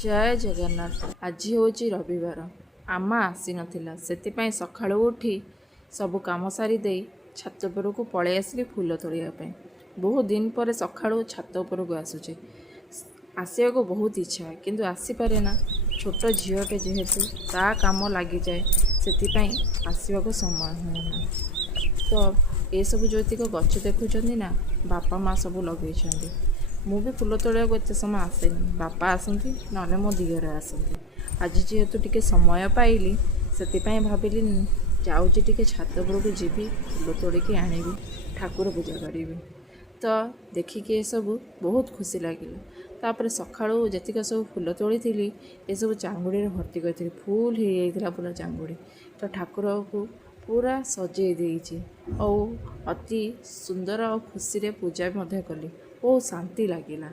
जय जगन्नाथ। आज हूँ रविवार। आमा आसी नथिला, सेतिपाई सकाळु उठी सबु काम सारी दे छात उपरकू पळेई आसिली फूल तोड़िया पे। बहुत दिन पर सकाळु छात उपरकू आसुचे। आसियाको बहुत इच्छा किंतु आसी पारे ना। छोट झीलटे जेहेतु ता काम लगी जाए सेतिपाई आसिबाको समय हुए ना। तो ये सब ज्योतिक गछ देखुं ना बापा माँ सब लगे। मु भी फूल तोड़ा एत समय आसेनी, बापा आसती ना मो दिहर आसती। आज जेहेतु टिके समय पाइली से भाविली जाऊँगी टिके छात उपरकू जीवी फूल तोड़िकी आनी ठाकुर पूजा करी। तो देखिकी ये सब बहुत खुशी लगे। तापर सकाळु जेतिक सब फूल तोड़ी ये सब चांगुड़ी भर्ती करी फुल हो जाता पूरा चांगुड़ी। तो ठाकुर को पूरा सजे देइछि और अति सुंदर और खुशी रे पूजा कली। बहुत शांति लगिला।